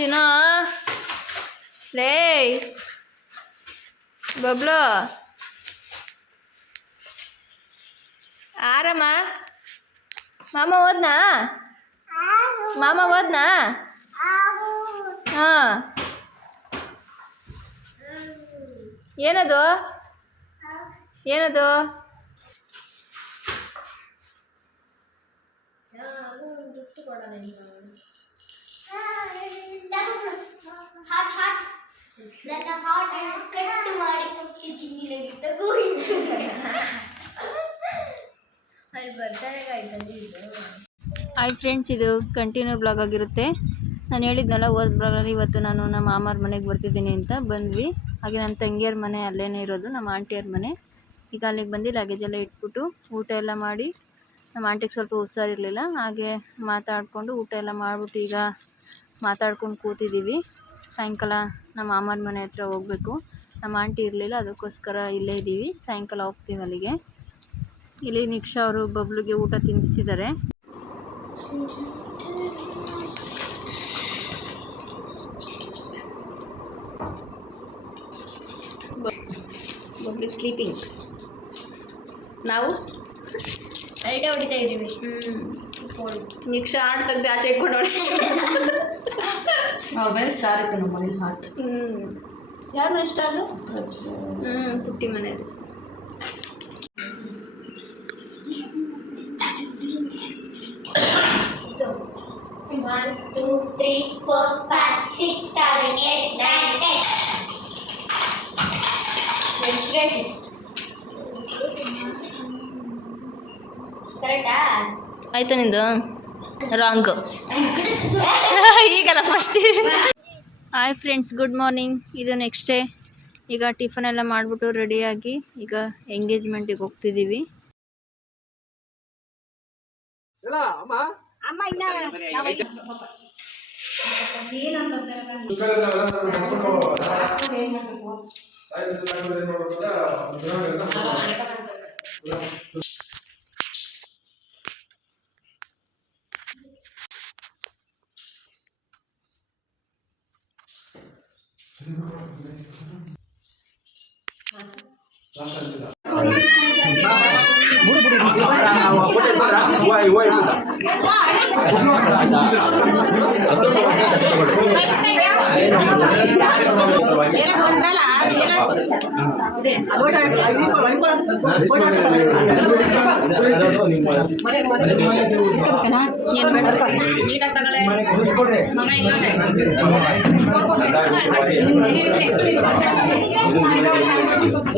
ಚಿನ್ನ ಲೇ ಬಬ್ಲು ಆರಾಮ ಮಾಮ ಓದ್ನಾ ಹಾಂ ಏನದು ಹಾಯ್ ಫ್ರೆಂಡ್ಸ್, ಇದು ಕಂಟಿನ್ಯೂ ಬ್ಲಾಗ್ ಆಗಿರುತ್ತೆ. ನಾನು ಹೇಳಿದ್ನಲ್ಲ ಹೋದ ಬ್ಲಾಗಲ್ಲಿ ಇವತ್ತು ನಾನು ನಮ್ಮ ಮಾಮಾರ ಮನೆಗೆ ಬರ್ತಿದ್ದೀನಿ ಅಂತ ಬಂದ್ವಿ. ಹಾಗೆ ನನ್ನ ತಂಗಿಯರ ಮನೆ ಅಲ್ಲೇ ಇರೋದು, ನಮ್ಮ ಆಂಟಿಯರ ಮನೆ. ಈಗ ಅಲ್ಲಿಗೆ ಬಂದು ಲಗೇಜ್ ಎಲ್ಲ ಇಟ್ಬಿಟ್ಟು ಊಟ ಎಲ್ಲ ಮಾಡಿ, ನಮ್ಮ ಆಂಟಿಗೆ ಸ್ವಲ್ಪ ಹುಷಾರಿರಲಿಲ್ಲ, ಹಾಗೆ ಮಾತಾಡಿಕೊಂಡು ಊಟ ಎಲ್ಲ ಮಾಡಿಬಿಟ್ಟು ಈಗ ಮಾತಾಡ್ಕೊಂಡು ಕೂತಿದ್ದೀವಿ. ಸಾಯಂಕಾಲ ನಮ್ಮ ಮಾಮಾರ ಮನೆ ಹತ್ರ ಹೋಗಬೇಕು. ನಮ್ಮ ಆಂಟಿ ಇರಲಿಲ್ಲ, ಅದಕ್ಕೋಸ್ಕರ ಇಲ್ಲೇ ಇದ್ದೀವಿ. ಸಾಯಂಕಾಲ ಹೋಗ್ತೀವಿ ಅಲ್ಲಿಗೆ. ಇಲ್ಲಿ ನಿಕ್ಷಾ ಅವರು ಬಬ್ಲುಗೆ ಊಟ ತಿನ್ನಿಸ್ತಿದ್ದಾರೆ. ಬಬ್ಲು ಸ್ಲೀಪಿಂಗ್. ನಾವು ಐಟೆ ಹೊಡಿತಾ ಇದ್ದೀವಿ. ನಿಕ್ಷಾ ಹಾರ್ಟ್ ತೆಗ್ದು ಆಚೆ ಇಟ್ಕೊಂಡು ಅವ್ರ ಮೇಲೆ ಸ್ಟಾರ್ ಇತ್ತು ನಮ್ಮ ಮನೇಲಿ ಹಾರ್ಟ್. ಯಾರು ಇಷ್ಟ ಆದ್ರು? ಪುಟ್ಟಿ ಮನೇಲಿ. One, two, three, four, five, six, seven, eight, nine, 10. ಕರೆಕ್ಟಾ? ಆಯ್ತಾ ನಿಂದು? ರಾಂಗ್. ಈಗಲ್ಲ first. Hi friends, good morning. ಇದು ನೆಕ್ಸ್ಟ್ ಡೇ. ಈಗ ಟಿಫನ್ ಎಲ್ಲ ಮಾಡಿಬಿಟ್ಟು ರೆಡಿಯಾಗಿ ಈಗ ಎಂಗೇಜ್ಮೆಂಟಿಗೆ ಹೋಗ್ತಿದ್ದೀವಿ.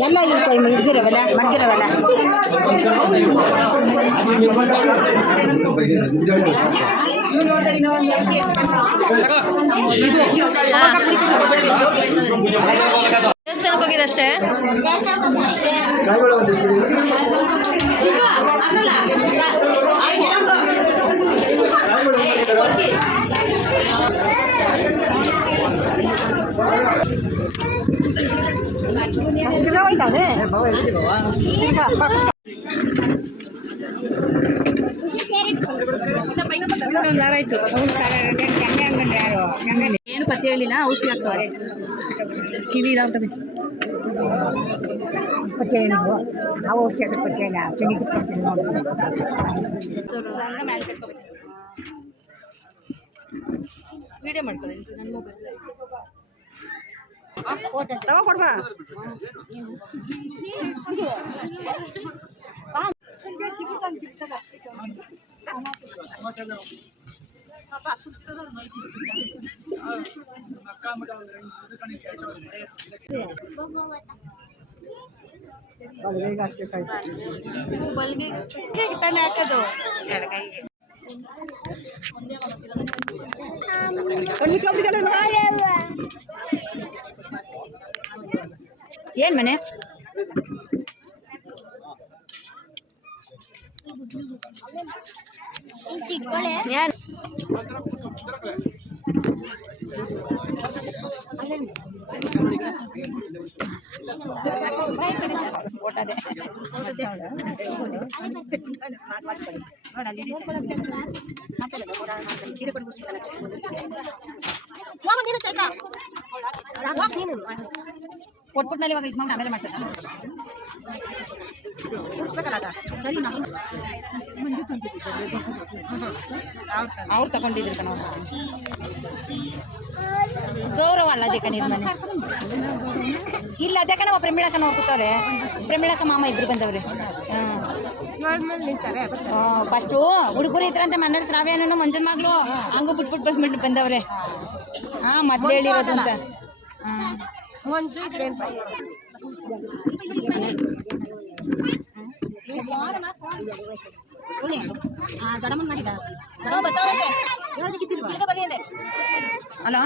ಎಲ್ಲ ಮಡ್ಗಿರವಲ್ಲ ದೇವಸ್ಥಾನಕ್ಕೆ ಹೋಗಿದ್ದಷ್ಟೇ. ಆಯ್ತು. ಏನು ಪತ್ತೆ ಹೇಳಿಲ್ಲ, ಔಷಧಿ ಆಗ್ತವೆ. ಕಿವಿ ಇದಾಗ್ತದೆ. ಪತ್ತೆ ಹೇಳಿದ್ವು, ಆ ಔಷಧಿ ಪತ್ತೆ ಇಲ್ಲ. ವಿಡಿಯೋ ಮಾಡ್ಕೊಳ್ಳಿ ನನ್ನ ಮೊಬೈಲ್. ಕೊಡ್ಬಾ ತಾನೆ ಹಾಕೋದು. ಏನ್ ಮನೆ ಯಾರು ಕೊಟ್ಬಿಟ್ಮೇಲೆ ಇವಾಗ ಇದು ಮಾಡಿ ಆಮೇಲೆ ಮಾಡ್ತಾರೆ ಸರಿ ಅವ್ರು ತಗೊಂಡಿದ್ರು ಕಣ ಗೌರವ ಅಲ್ಲ ಅದೇ ಕಣ ಮನೆ ಇಲ್ಲ ಅದೇ ಕಣ ಪ್ರೇಮಿಳಕ್ಕ ನಾವು ಕೂತವ್ರೆ ಪ್ರೇಮಿಳಕ್ಕ ಮಾಮ ಇಬ್ರು ಬಂದವ್ರೆ ಫಸ್ಟು ಹುಡುಗರು ಇದ್ರಂತೆ ಮನೇಲಿ ಶ್ರಾವ್ಯನೂ ಮಂಜನ್ ಮಗಳು ಹಂಗೂ ಬಿಟ್ಬಿಟ್ಟು ಬಂದ್ಬಿಟ್ಟು ಬಂದವ್ರೆ ಮೊದ್ಲು ಹೇಳಿರೋದು ಅಂತ ಅಲ್ಲ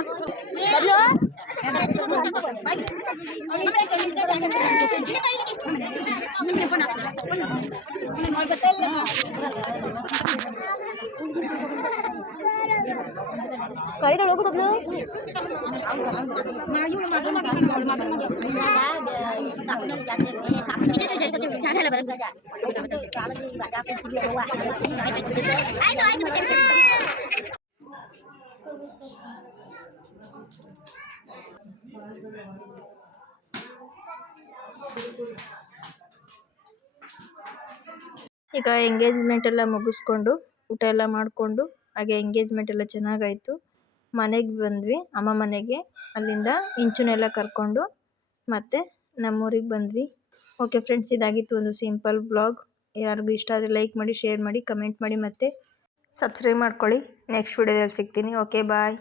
ಕರಿಗಳು ಹೋಗು ಬಬ್ಲು ಈಗ ಎಂಗೇಜ್ಮೆಂಟ್ ಎಲ್ಲ ಮುಗಿಸ್ಕೊಂಡು ಊಟ ಎಲ್ಲ ಮಾಡಿಕೊಂಡು ಹಾಗೆ ಎಂಗೇಜ್ಮೆಂಟ್ ಎಲ್ಲ ಚೆನ್ನಾಗಾಯಿತು. ಮನೆಗೆ ಬಂದ್ವಿ, ಅಮ್ಮ ಮನೆಗೆ. ಅಲ್ಲಿಂದ ಇಂಚುನೆಲ್ಲ ಕರ್ಕೊಂಡು ಮತ್ತೆ ನಮ್ಮೂರಿಗೆ ಬಂದ್ವಿ. ಓಕೆ ಫ್ರೆಂಡ್ಸ್, ಇದಾಗಿತ್ತು ಒಂದು ಸಿಂಪಲ್ ಬ್ಲಾಗ್. ಯಾರಿಗೂ ಇಷ್ಟ ಆದರೆ ಲೈಕ್ ಮಾಡಿ, ಶೇರ್ ಮಾಡಿ, ಕಮೆಂಟ್ ಮಾಡಿ ಮತ್ತು ಸಬ್ಸ್ಕ್ರೈಬ್ ಮಾಡ್ಕೊಳ್ಳಿ. ನೆಕ್ಸ್ಟ್ ವಿಡಿಯೋದಲ್ಲಿ ಸಿಗ್ತೀನಿ. ಓಕೆ ಬಾಯ್.